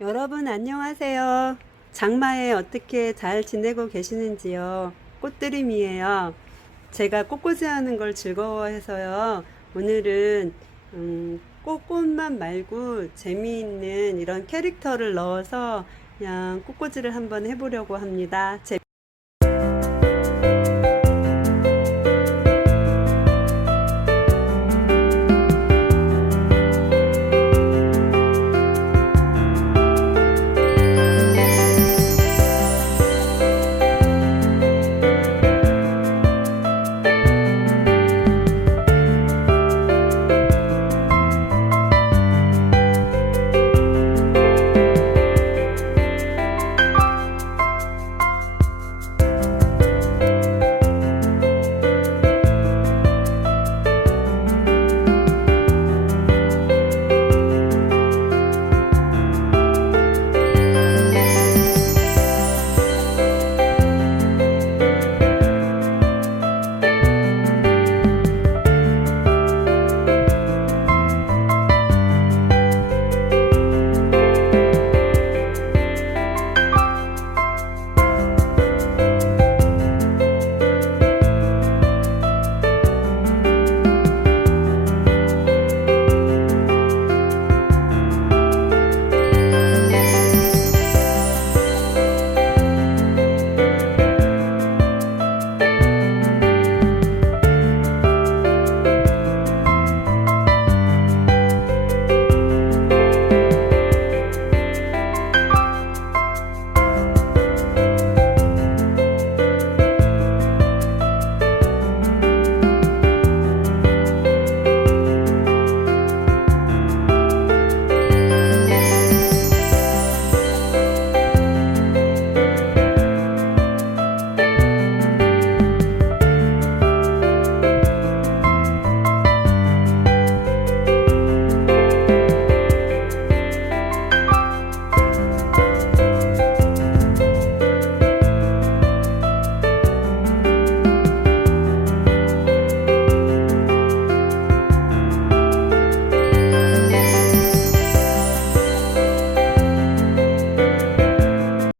여러분 안녕하세요. 장마에 어떻게 잘 지내고 계시는지요? 꽃드림이에요. 제가 꽃꽂이 하는 걸 즐거워해서요. 오늘은 음, 꽃꽃만 말고 재미있는 이런 캐릭터를 넣어서 그냥 꽃꽂이를 한번 해보려고 합니다. 재